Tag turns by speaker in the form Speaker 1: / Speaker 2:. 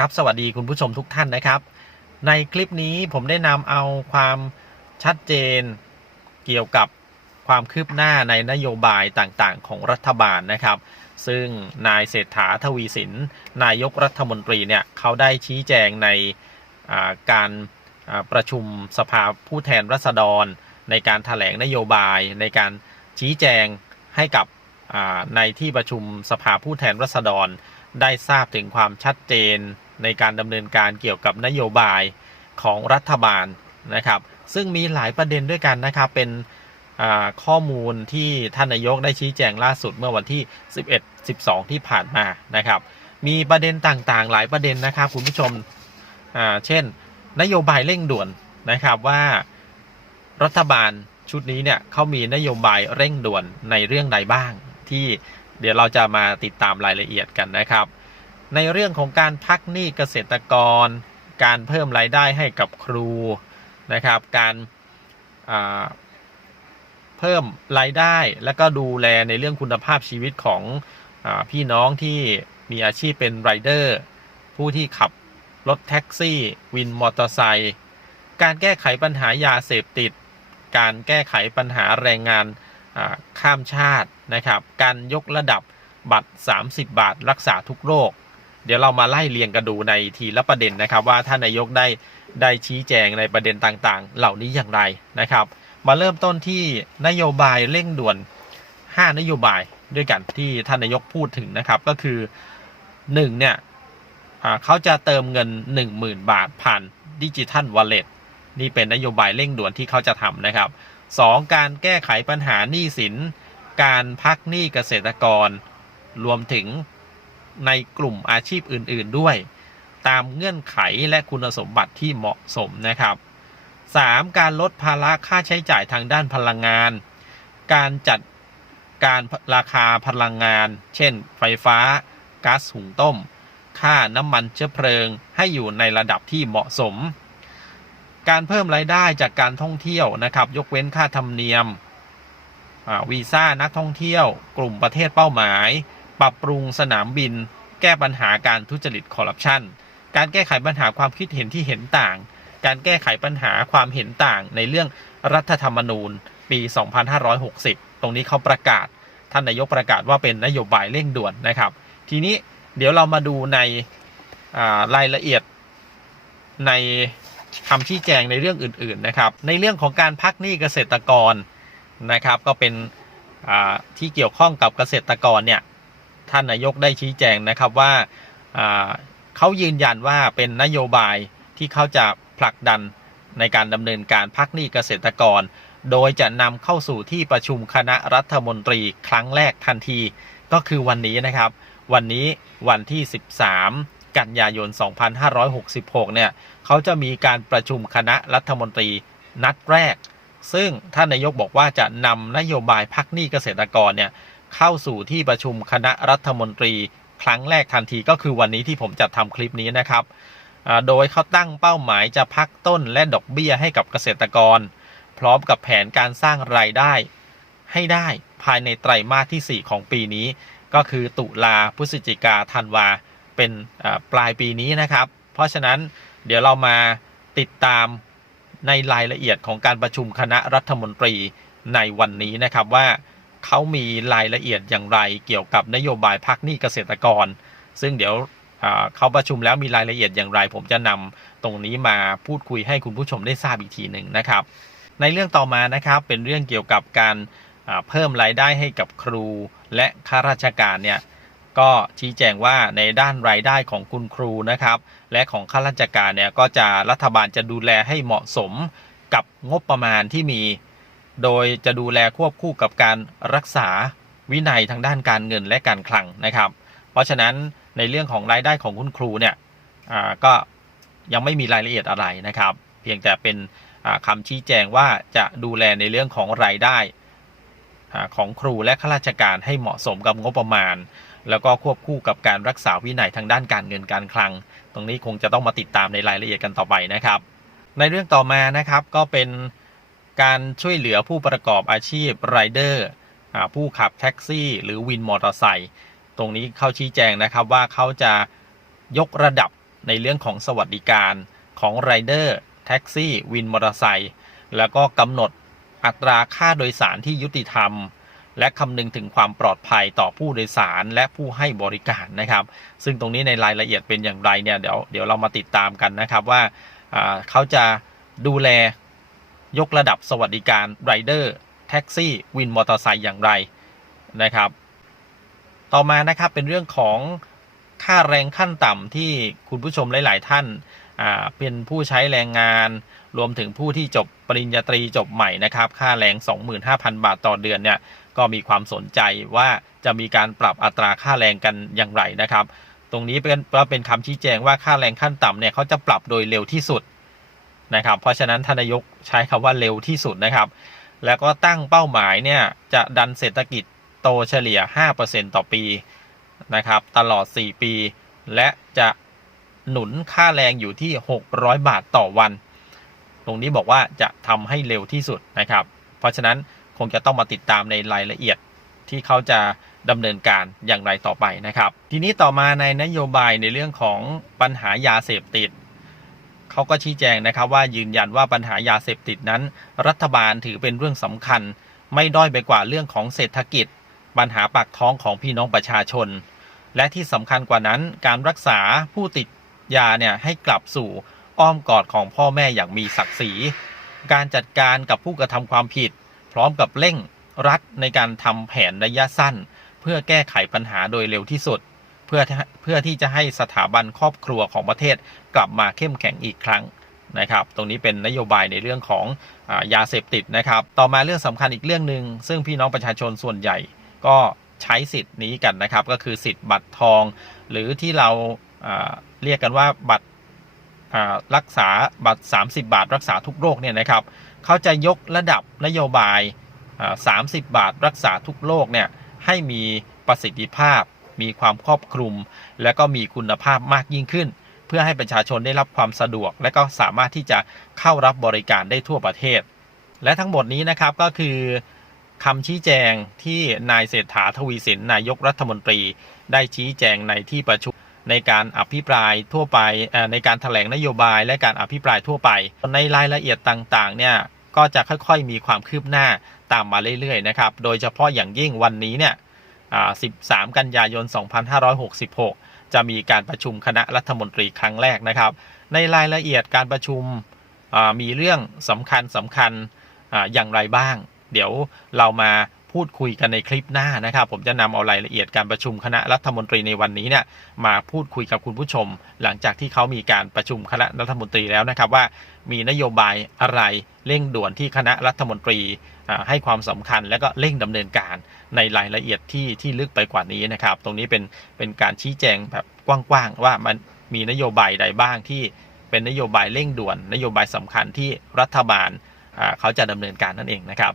Speaker 1: ครับสวัสดีคุณผู้ชมทุกท่านนะครับ ในคลิปนี้ผมได้นำเอาความชัดเจนเกี่ยวกับความคืบหน้าในนโยบายต่างๆ ของรัฐบาลนะครับ ซึ่งนายเศรษฐาทวีสิน นายกรัฐมนตรีเนี่ยเขาได้ชี้แจงในการประชุมสภาผู้แทนราษฎร ในการถแถลงนโยบาย ในการชี้แจงให้กับในที่ประชุมสภาผู้แทนราษฎรได้ทราบถึงความชัดเจน ในการดำเนินการเกี่ยวกับนโยบายของรัฐบาลนะครับ ซึ่งมีหลายประเด็นด้วยกันนะครับเป็นข้อมูลที่ท่านนายกได้ชี้แจงล่าสุดเมื่อวันที่ 11 12 ที่ผ่านมานะครับ มีประเด็นต่างๆ หลายประเด็นนะครับคุณผู้ชมเช่น นโยบายเร่งด่วนนะครับว่ารัฐบาลชุดนี้เนี่ยเขามีนโยบายเร่งด่วนในเรื่องใดบ้าง ที่เดี๋ยวเราจะมาติดตามรายละเอียดกันนะครับ ในเรื่องของการพักหนี้เกษตรกร การเพิ่มรายได้ให้กับครูนะครับ การาเพิ่มรายได้และก็ดูแลในเรื่องคุณภาพชีวิตของอพี่น้องที่มีอาชีพเป็นไรเดอร์ ผู้ที่ขับรถแท็กซี่วินมอเตอร์ไซค์การแก้ไขปัญหายาเสพติด การแก้ไขปัญหาแรงงานาข้ามชาตินะครับ การยกระดับบัตร 30 บาทรักษาทุกโรค เดี๋ยวเรามาไล่เรียงกันดูในทีละประเด็นนะครับ ว่าท่านนายกได้ได้ชี้แจงในประเด็นต่างๆ เหล่านี้อย่างไรนะครับ มาเริ่มต้นที่นโยบายเร่งด่วน 5 นโยบายด้วยกันที่ท่านนายกพูดถึงนะครับ ก็คือ1เนี่ยเขาจะเติมเงิน 10,000 บาทผ่านดิจิทัลวอลเล็ตนี่เป็นนโยบายเร่งด่วนที่เขาจะทำนะครับ 2. การแก้ไขปัญหาหนี้สิน การพักหนี้เกษตรกร รวมถึง ในกลุ่มอาชีพอื่น ๆด้วย ตามเงื่อนไขและคุณสมบัติที่เหมาะสมนะครับ 3. การลดภาระค่าใช้จ่ายทางด้านพลังงาน การจัดการราคาพลังงาน เช่น ไฟฟ้าก๊าซหุงต้ม ค่าน้ำมันเชื้อเพลิง ให้อยู่ในระดับที่เหมาะสม การเพิ่มรายได้จากการท่องเที่ยวนะครับ ยกเว้นค่าธรรมเนียมวีซ่านักท่องเที่ยว กลุ่มประเทศเป้าหมาย ปรับปรุงสนามบิน แก้ปัญหาการทุจริตคอร์รัปชันการแก้ไขปัญหาความคิดเห็นที่เห็นต่าง การแก้ไขปัญหาความเห็นต่างในเรื่องรัฐธรรมนูญ ปี 2560 ตรงนี้เขาประกาศ ท่านนายกประกาศว่าเป็นนโยบายเร่งด่วนนะครับ ทีนี้เดี๋ยวเรามาดูในารายละเอียดในคำชี้แจงในเรื่องอื่น ๆนะครับ ในเรื่องของการพักหนี้เกษตรกรนะครับ ก็เป็นที่เกี่ยวข้องกับเกษตรกรเนี่ย ท่านนายกได้ชี้แจงนะครับว่าเขายืนยันว่าเป็นนโยบายที่เขาจะผลักดันในการดำเนินการพักหนี้เกษตรกร โดยจะนำเข้าสู่ที่ประชุมคณะรัฐมนตรีครั้งแรกทันที ก็คือวันนี้นะครับ วันนี้วันที่ 13 กันยายน 2566 เนี่ยเขาจะมีการประชุมคณะรัฐมนตรีนัดแรก ซึ่งท่านนายกบอกว่าจะนำนโยบายพักหนี้เกษตรกรเนี่ย เข้าสู่ที่ประชุมคณะรัฐมนตรี ครั้งแรกทันทีก็คือวันนี้ที่ผมจะทำคลิปนี้นะครับ โดยเขาตั้งเป้าหมายจะพักต้นและดอกเบี้ยให้กับเกษตรกร พร้อมกับแผนการสร้างรายได้ ให้ได้ภายในไตรมาสที่ 4 ของปีนี้ ก็คือตุลาพฤศจิกาธันวาเป็นปลายปีนี้นะครับ เพราะฉะนั้นเดี๋ยวเรามาติดตามในรายละเอียดของการประชุมคณะรัฐมนตรีในวันนี้นะครับว่า เขามีรายละเอียดอย่างไรเกี่ยวกับนโยบายพักหนี้เกษตรกร ซึ่งเดี๋ยวเขาประชุมแล้วมีรายละเอียดอย่างไร ผมจะนำตรงนี้มาพูดคุยให้คุณผู้ชมได้ทราบอีกทีหนึ่งนะครับ ในเรื่องต่อมานะครับเป็นเรื่องเกี่ยวกับการเพิ่มรายได้ให้กับครูและข้าราชการเนี่ยก็ชี้แจงว่าในด้านรายได้ของคุณครูนะครับ และของข้าราชการเนี่ยก็จะรัฐบาลจะดูแลให้เหมาะสมกับงบประมาณที่มี โดยจะดูแลควบคู่กับการรักษาวินัยทางด้านการเงินและการคลังนะครับ เพราะฉะนั้นในเรื่องของรายได้ของคุณครูเนี่ยก็ยังไม่มีรายละเอียดอะไรนะครับ เพียงแต่เป็นอ่าคำชี้แจงว่าจะดูแลในเรื่องของรายได้ของครูและข้าราชการให้เหมาะสมกับงบประมาณ แล้วก็ควบคู่กับการรักษาวินัยทางด้านการเงินการคลัง ตรงนี้คงจะต้องมาติดตามในรายละเอียดกันต่อไปนะครับ ในเรื่องต่อมานะครับก็เป็น การช่วยเหลือผู้ประกอบอาชีพไรเดอร์ผู้ขับแท็กซี่ หรือวินมอเตอร์ไซค์ตรงนี้เขาชี้แจงนะครับว่าเขาจะยกระดับในเรื่องของสวัสดิการของไรเดอร์แท็กซี่ วินมอเตอร์ไซค์แล้วก็กำหนดอัตราค่าโดยสารที่ยุติธรรม และคำนึงถึงความปลอดภัยต่อผู้โดยสารและผู้ให้บริการนะครับ ซึ่งตรงนี้ในรายละเอียดเป็นอย่างไรเนี่ยเดี๋ยวเดี๋ยวเรามาติดตามกันนะครับว่าเขาจะดูแล ยกระดับสวัสดิการไรเดอร์แท็กซี่วินมอเตอร์ไซค์อย่างไรนะครับ ต่อมานะครับเป็นเรื่องของค่าแรงขั้นต่ำที่คุณผู้ชมหลาย ๆ ท่านอ่าเป็นผู้ใช้แรงงาน รวมถึงผู้ที่จบปริญญาตรีจบใหม่นะครับ ค่าแรง 25,000 บาทต่อเดือนเนี่ยก็มีความสนใจว่าจะมีการปรับอัตราค่าแรงกันอย่างไรนะครับ ตรงนี้เป็นเป็นคำชี้แจงว่าค่าแรงขั้นต่ำเนี่ยเขาจะปรับโดยเร็วที่สุด นะครับ เพราะฉะนั้นทานนายกใช้คำว่าเร็วที่สุดนะครับ แล้วก็ตั้งเป้าหมายเนี่ยจะดันเศรษฐกิจโตเฉลี่ย 5%ต่อปีนะครับ ตลอด 4 ปี และจะหนุนค่าแรงอยู่ที่ 600 บาทต่อวัน ตรงนี้บอกว่าจะทำให้เร็วที่สุดนะครับ เพราะฉะนั้นคงจะต้องมาติดตามในรายละเอียดที่เขาจะดำเนินการอย่างไรต่อไปนะครับ ทีนี้ต่อมาในนโยบายในเรื่องของปัญหายาเสพติด เขาก็ชี้แจงนะครับว่ายืนยันว่าปัญหายาเสพติดนั้น รัฐบาลถือเป็นเรื่องสำคัญ ไม่ด้อยไปกว่าเรื่องของเศรษฐกิจ ปัญหาปากท้องของพี่น้องประชาชน และที่สำคัญกว่านั้นการรักษาผู้ติดยาเนี่ยให้กลับสู่อ้อมกอดของพ่อแม่อย่างมีศักดิ์ศรี การจัดการกับผู้กระทำความผิด พร้อมกับเร่งรัดในการทำแผนระยะสั้น เพื่อแก้ไขปัญหาโดยเร็วที่สุด เพื่อเพื่อที่จะให้สถาบันครอบครัวของประเทศกลับมาเข้มแข็งอีกครั้งนะครับ ตรงนี้เป็นนโยบายในเรื่องของอายาเสพติดนะครับ ต่อมาเรื่องสำคัญอีกเรื่องหนึ่งซึ่งพี่น้องประชาชนส่วนใหญ่ก็ใช้สิทธิ์นี้กันนะครับ ก็คือสิทธิ์บัตรทอง หรือที่เราาเรียกกันว่าบัตรรักษาบัตร 30 บาท รักษาทุกโรคเนี่ยนะครับเขาจะยกระดับนโยบาย 30 บาท รักษาทุกโรคเนี่ยให้มีประสิทธิภาพ มีความครอบคลุม และก็มีคุณภาพมากยิ่งขึ้น เพื่อให้ประชาชนได้รับความสะดวก และก็สามารถที่จะเข้ารับบริการได้ทั่วประเทศ และทั้งหมดนี้นะครับก็คือคำชี้แจงที่นายเศรษฐาทวีสินนายกรัฐมนตรี ได้ชี้แจงในที่ประชุมในการอภิปรายทั่วไปในการถแถลงนโยบาย และการอภิปรายทั่วไป ในรายละเอียดต่างๆเนี่ยก็จะค่อยๆ มีความคืบหน้าตามมาเรื่อยๆนะครับ โดยเฉพาะอย่างยิ่งวันนี้เนี่ย 13 กันยายน 2566 จะมีการประชุมคณะรัฐมนตรีครั้งแรกนะครับ ในรายละเอียดการประชุมมีเรื่องสำคัญสำคัญออย่างไรบ้าง เดี๋ยวเรามา พูดคุยกันในคลิปหน้านะครับ ผมจะนำเอารายละเอียดการประชุมคณะรัฐมนตรีในวันนี้เนี่ยมาพูดคุยกับคุณผู้ชม หลังจากที่เขามีการประชุมคณะรัฐมนตรีแล้วนะครับว่า มีนโยบายอะไรเร่งด่วนที่คณะรัฐมนตรีให้ความสำคัญและก็เร่งดำเนินการในรายละเอียดที่ที่ลึกไปกว่านี้นะครับ ตรงนี้เป็นเป็นการชี้แจงแบบกว้างๆว่ามันมีนโยบายใดบ้างที่เป็นนโยบายเร่งด่วน นโยบายสำคัญที่รัฐบาลเขาจะดำเนินการนั่นเองนะครับ